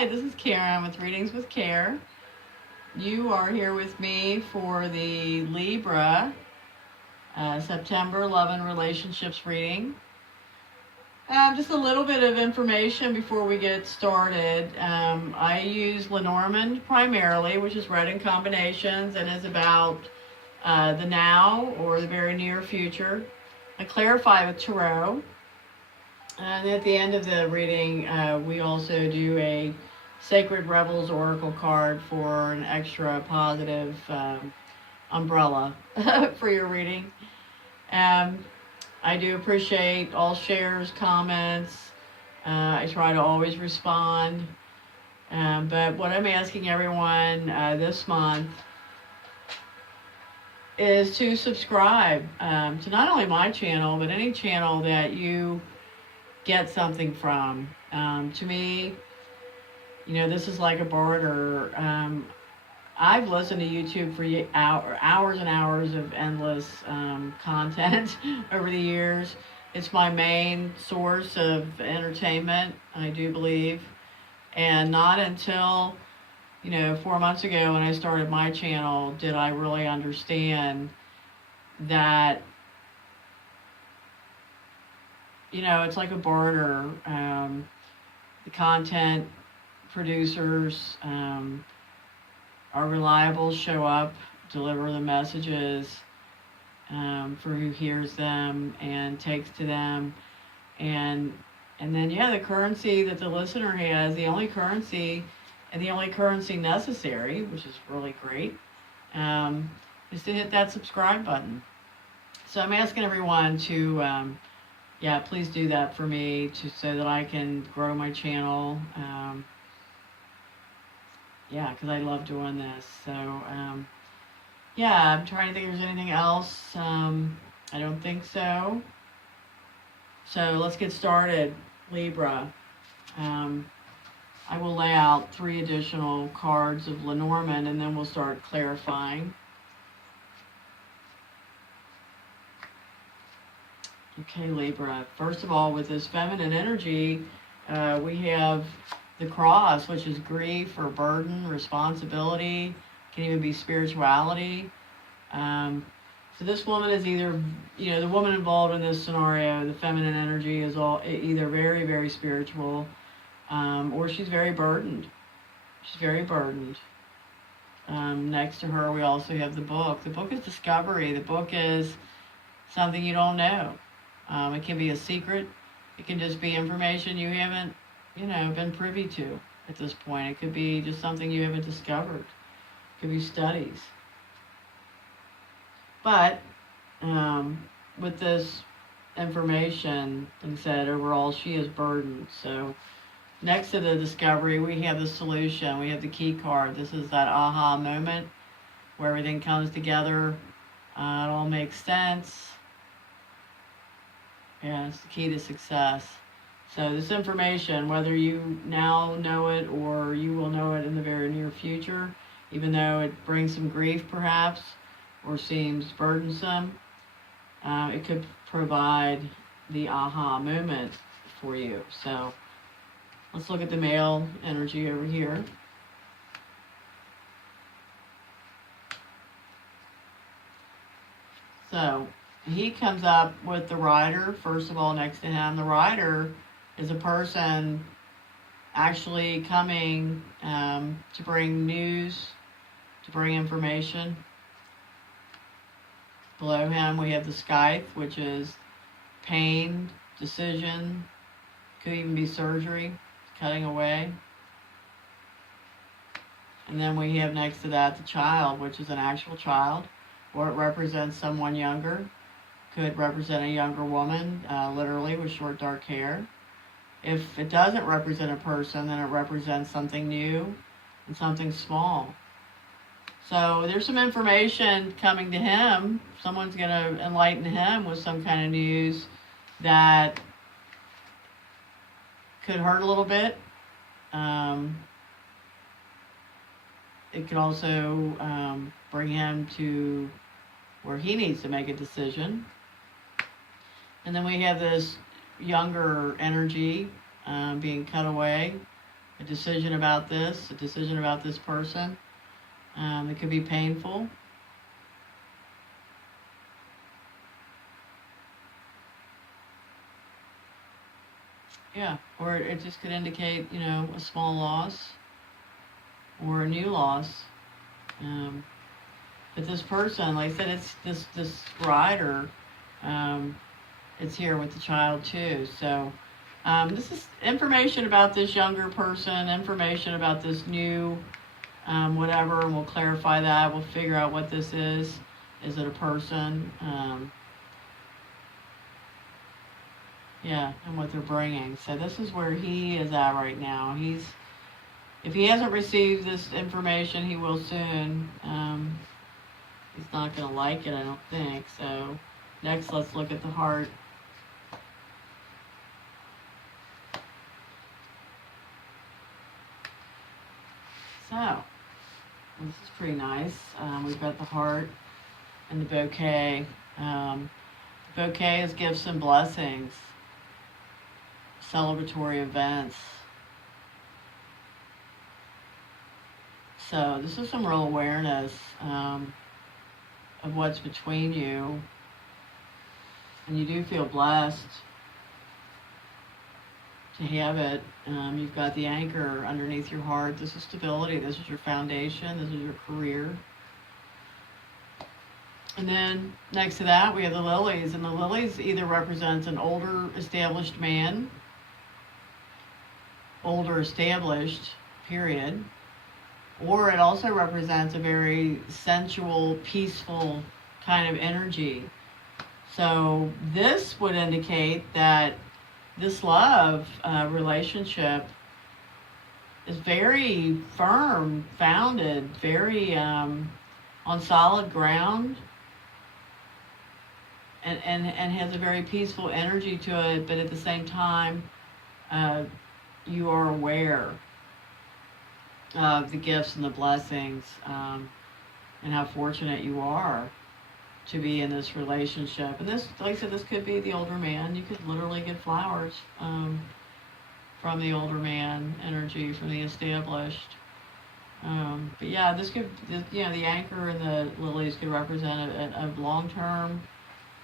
Hi, this is Karen with Readings with Care. You are here with me for the Libra September Love and Relationships reading. Just a little bit of information before we get started. I use Lenormand primarily, which is read in combinations and is about the now or the very near future. I clarify with Tarot. And at the end of the reading, we also do a Sacred Rebels Oracle card for an extra positive umbrella for your reading. I do appreciate all shares, comments. I try to always respond. But what I'm asking everyone this month is to subscribe to not only my channel, but any channel that you get something from. To me, this is like a barter. I've listened to YouTube for hours and hours of endless content over the years. It's my main source of entertainment, I do believe. And not until, 4 months ago when I started my channel did I really understand that, it's like a barter. The content producers are reliable, show up, deliver the messages for who hears them and takes to them. And then, the currency that the listener has, the only currency necessary, which is really great, is to hit that subscribe button. So I'm asking everyone to, please do that for me so that I can grow my channel. Because I love doing this. So, I'm trying to think if there's anything else. I don't think so. So let's get started, Libra. I will lay out 3 additional cards of Lenormand, and then we'll start clarifying. Okay, Libra. First of all, with this feminine energy, we have the cross, which is grief or burden, responsibility, can even be spirituality. So this woman is either, the woman involved in this scenario, the feminine energy is either very, very spiritual, or she's very burdened. She's very burdened. Next to her, we also have the book. The book is discovery. The book is something you don't know. It can be a secret. It can just be information you haven't been privy to at this point. It could be just something you haven't discovered. It could be studies. But with this information, like I said, overall she is burdened. So next to the discovery, we have the solution. We have the key card. This is that aha moment where everything comes together. It all makes sense. Yeah, it's the key to success. So this information, whether you now know it or you will know it in the very near future, even though it brings some grief perhaps or seems burdensome, it could provide the aha moment for you. So let's look at the male energy over here. So he comes up with the rider, first of all, next to him. The rider is a person actually coming to bring news, to bring information. Below him we have the scythe, which is pain, decision, could even be surgery, cutting away. And then we have next to that the child, which is an actual child, or it represents someone younger. Could represent a younger woman, literally, with short dark hair. If it doesn't represent a person, then it represents something new and something small. So there's some information coming to him. Someone's going to enlighten him with some kind of news that could hurt a little bit. It could also bring him to where he needs to make a decision. And then we have this younger energy being cut away. a decision about this, a decision about this person. It could be painful. Yeah, or it just could indicate, a small loss or a new loss. But this person, like I said, it's this rider. It's here with the child too. So this is information about this younger person, information about this new whatever, and we'll clarify that. We'll figure out what this is. Is it a person? Yeah, and what they're bringing. So this is where he is at right now. If he hasn't received this information, he will soon. He's not going to like it, I don't think. So next, let's look at the heart. So this is pretty nice. We've got the heart and the bouquet. The bouquet is gifts and blessings, celebratory events. So this is some real awareness of what's between you. And you do feel blessed to have it. You've got the anchor underneath your heart. This is stability. This is your foundation. This is your career. And then next to that, we have the lilies. And the lilies either represents an older established man, older established, period. Or it also represents a very sensual, peaceful kind of energy. So this would indicate that this love relationship is very firm, founded, very on solid ground, and has a very peaceful energy to it, but at the same time, you are aware of the gifts and the blessings, and how fortunate you are to be in this relationship. And this, like I said, this could be the older man. You could literally get flowers from the older man energy, from the established. But yeah, the anchor and the lilies could represent a long-term,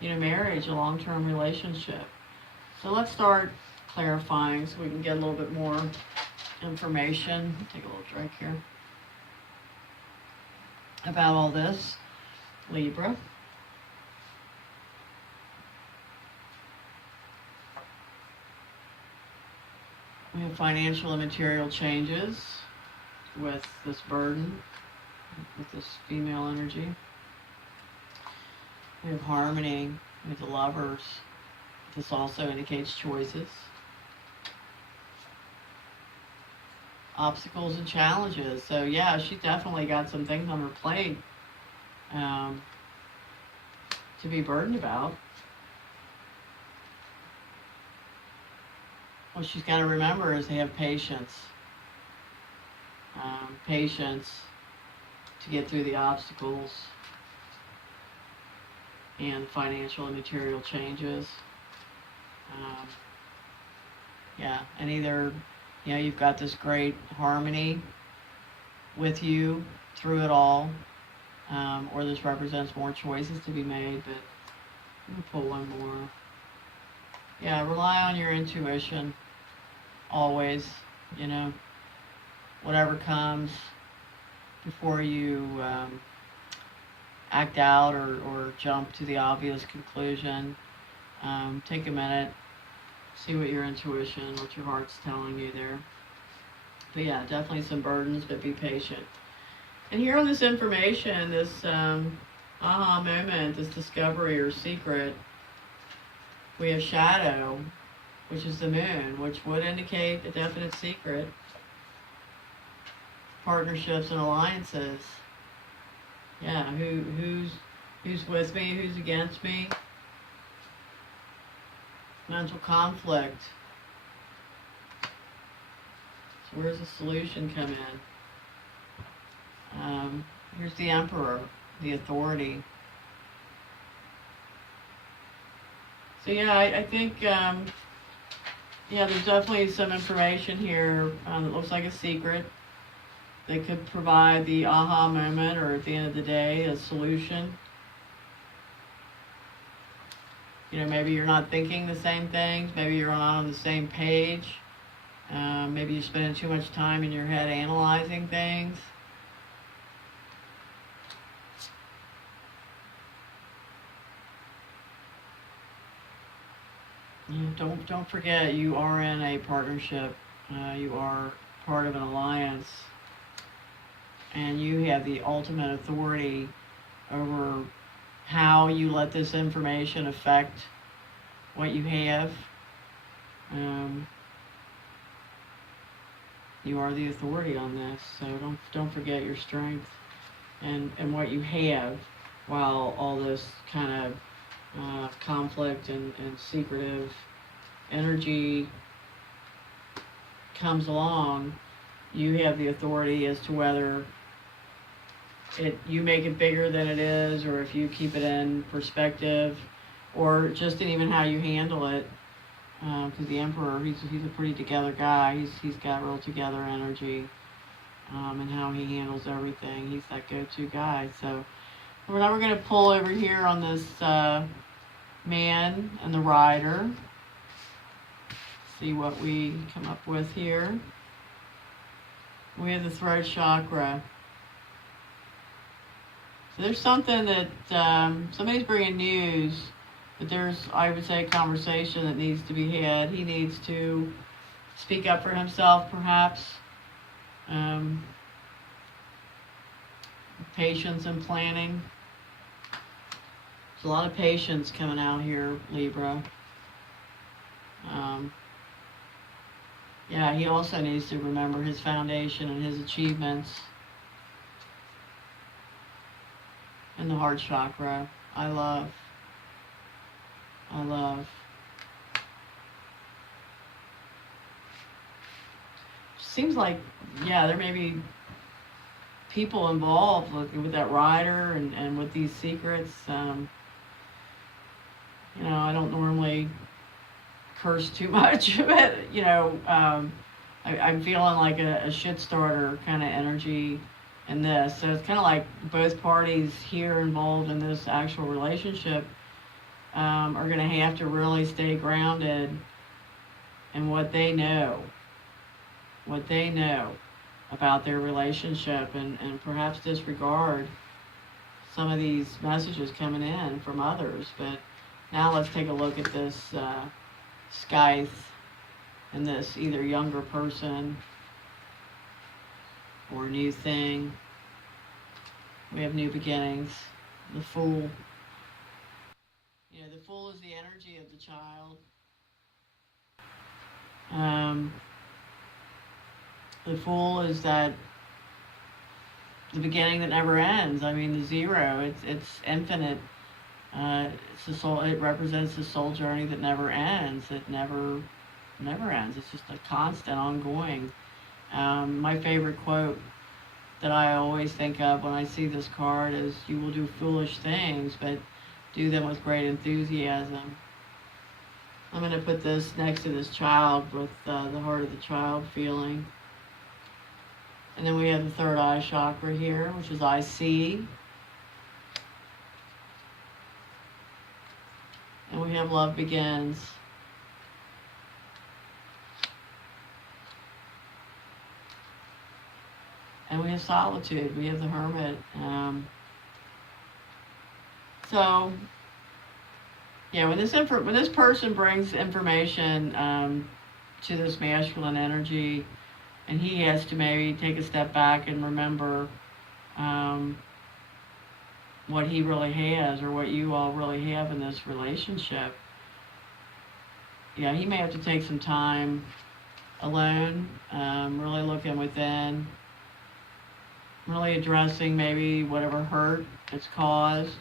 marriage, a long-term relationship. So let's start clarifying so we can get a little bit more information. Take a little drink here about all this, Libra. We have financial and material changes with this burden, with this female energy. We have harmony with the lovers. This also indicates choices. Obstacles and challenges. So yeah, she definitely got some things on her plate to be burdened about. What she's got to remember is to have patience. Patience to get through the obstacles and financial and material changes. And either you've got this great harmony with you through it all, or this represents more choices to be made, but I'm going to pull one more. Yeah, rely on your intuition, always, whatever comes before you act out or jump to the obvious conclusion. Take a minute. See what your intuition, what your heart's telling you there. But yeah, definitely some burdens, but be patient. And here on this information, this aha moment, this discovery or secret, we have shadow, which is the moon, which would indicate a definite secret. Partnerships and alliances. Yeah, who's with me, who's against me? Mental conflict. So where's the solution come in? Here's the Emperor, the authority. So yeah, I think Yeah, there's definitely some information here that looks like a secret that could provide the aha moment, or at the end of the day, a solution. You know, maybe you're not thinking the same things. Maybe you're not on the same page. Maybe you're spending too much time in your head analyzing things. Don't forget, you are in a partnership. You are part of an alliance, and you have the ultimate authority over how you let this information affect what you have. You are the authority on this, so don't forget your strength and what you have, while all this kind of conflict and secretive energy comes along. You have the authority as to whether you make it bigger than it is, or if you keep it in perspective, or just in even how you handle it. Because the Emperor, he's a pretty together guy. He's got real together energy, and how he handles everything. He's that go-to guy. So now we're going to pull over here on this man and the rider. See what we come up with here. We have the throat chakra. So there's something that somebody's bringing news, but there's, I would say, a conversation that needs to be had. He needs to speak up for himself, perhaps. Patience and planning. There's a lot of patience coming out here, Libra. Yeah, he also needs to remember his foundation and his achievements. And the heart chakra. I love. Seems like, yeah, there may be people involved with that rider and with these secrets. You know, I don't normally curse too much, but, you know, I'm feeling like a shit starter kind of energy in this. So it's kind of like both parties here involved in this actual relationship are going to have to really stay grounded in what they know about their relationship, and perhaps disregard some of these messages coming in from others. But now let's take a look at this scythe and this either younger person or new thing. We have new beginnings. The Fool. You know, the Fool is the energy of the child. The Fool is the beginning that never ends. I mean, the zero, it's infinite. It's the soul. It represents the soul journey that never ends. It never ends. It's just a constant, ongoing. My favorite quote that I always think of when I see this card is, "You will do foolish things, but do them with great enthusiasm." I'm going to put this next to this child with the heart of the child feeling. And then we have the third eye chakra here, which is I see. And we have love begins. And we have solitude. We have the hermit. So, yeah, when this person brings information to this masculine energy, and he has to maybe take a step back and remember what he really has, or what you all really have in this relationship. Yeah, he may have to take some time alone, really looking within, really addressing maybe whatever hurt it's caused.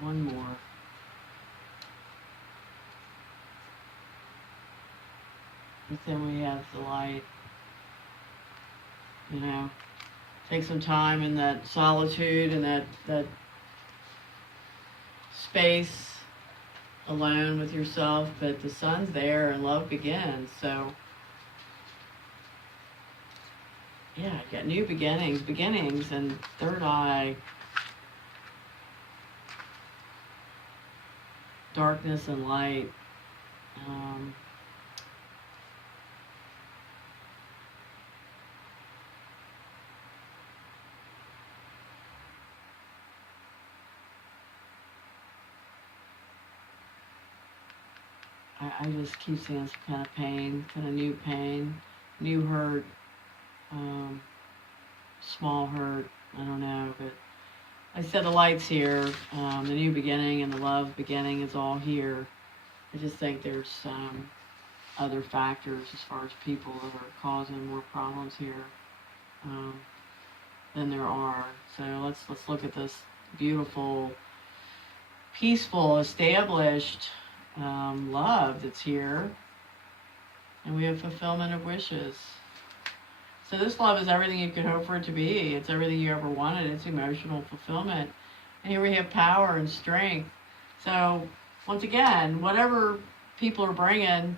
One more. But then we have the light. You know, take some time in that solitude and that space alone with yourself, but the sun's there and love begins. So yeah, you got new beginnings, and third eye, darkness and light. I just keep seeing some kind of pain, new hurt, small hurt, I don't know, but I said the light's here, the new beginning and the love beginning is all here. I just think there's other factors as far as people that are causing more problems here than there are. So let's look at this beautiful, peaceful, established love that's here, and we have fulfillment of wishes. So this love is everything you could hope for it to be. It's everything you ever wanted. It's emotional fulfillment. And here we have power and strength. So once again, whatever people are bringing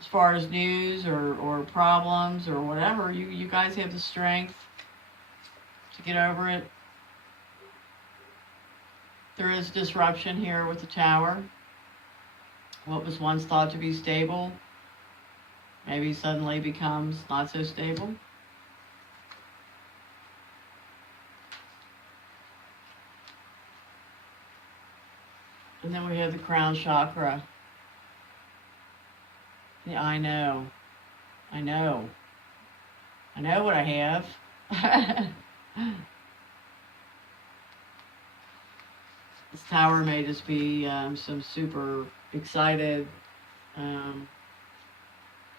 as far as news or problems or whatever, you guys have the strength to get over it. There is disruption here with the Tower. What was once thought to be stable maybe suddenly becomes not so stable. And then we have the crown chakra. Yeah, I know what I have. This tower may just be some super excited,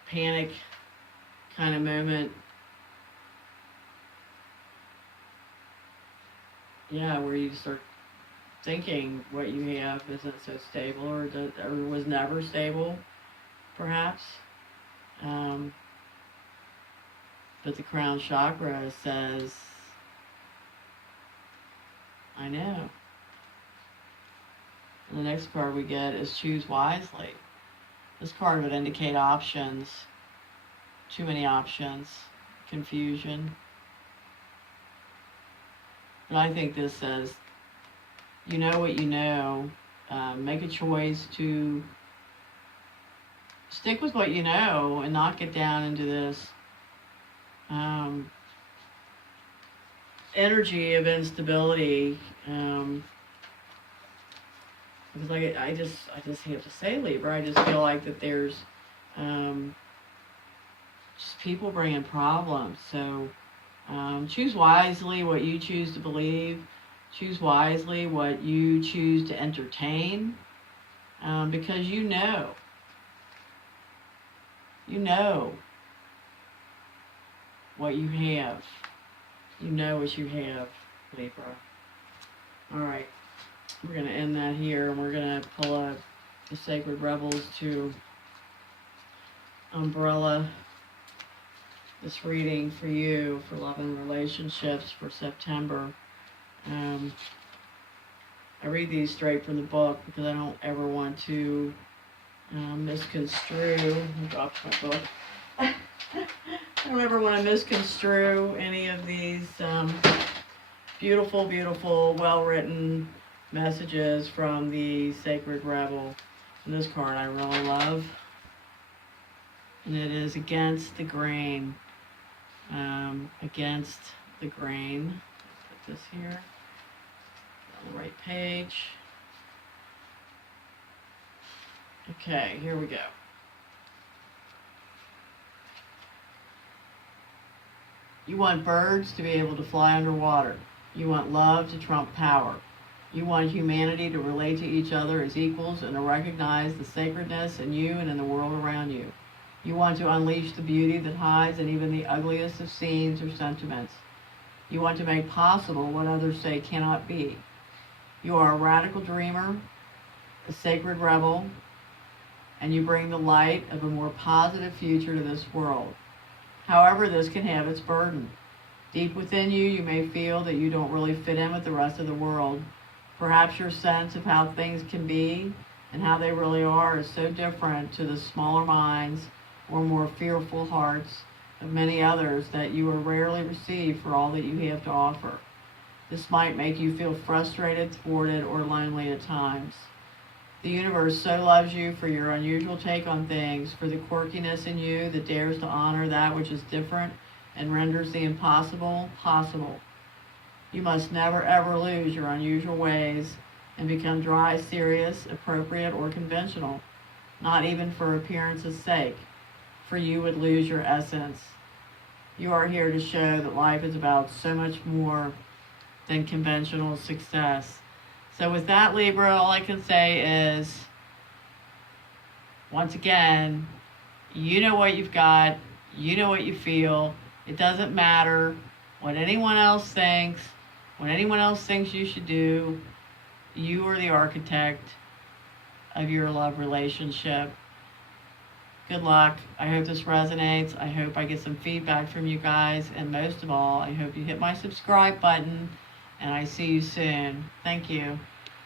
panic kind of moment. Yeah, where you start thinking what you have isn't so stable, or was never stable, perhaps. But the crown chakra says, I know. And the next card we get is choose wisely. This card would indicate options, too many options, confusion. But I think this says, you know what you know. Make a choice to stick with what you know and not get down into this energy of instability. Because I just have to say, Libra, I just feel like that there's just people bringing problems. So choose wisely what you choose to believe. Choose wisely what you choose to entertain, because you know what you have. You know what you have, Libra. All right, we're going to end that here, and we're going to pull up the Sacred Rebels to umbrella this reading for you for love and relationships for September. I read these straight from the book because I don't ever want to misconstrue. I dropped my book. I don't ever want to misconstrue any of these beautiful, beautiful, well-written messages from the Sacred Rebel. And this card I really love. And it is against the grain. Against the grain. Put this here on the right page. Okay, here we go. You want birds to be able to fly underwater. You want love to trump power. You want humanity to relate to each other as equals and to recognize the sacredness in you and in the world around you. You want to unleash the beauty that hides in even the ugliest of scenes or sentiments. You want to make possible what others say cannot be. You are a radical dreamer, a sacred rebel, and you bring the light of a more positive future to this world. However, this can have its burden. Deep within you, you may feel that you don't really fit in with the rest of the world. Perhaps your sense of how things can be and how they really are is so different to the smaller minds or more fearful hearts of many others that you are rarely received for all that you have to offer. This might make you feel frustrated, thwarted, or lonely at times. The universe so loves you for your unusual take on things, for the quirkiness in you that dares to honor that which is different and renders the impossible possible. You must never ever lose your unusual ways and become dry, serious, appropriate, or conventional, not even for appearance's sake, for you would lose your essence. You are here to show that life is about so much more than conventional success. So with that, Libra, all I can say is, once again, you know what you've got, you know what you feel. It doesn't matter what anyone else thinks, what anyone else thinks you should do. You are the architect of your love relationship. Good luck. I hope this resonates. I hope I get some feedback from you guys. And most of all, I hope you hit my subscribe button. And I see you soon. Thank you.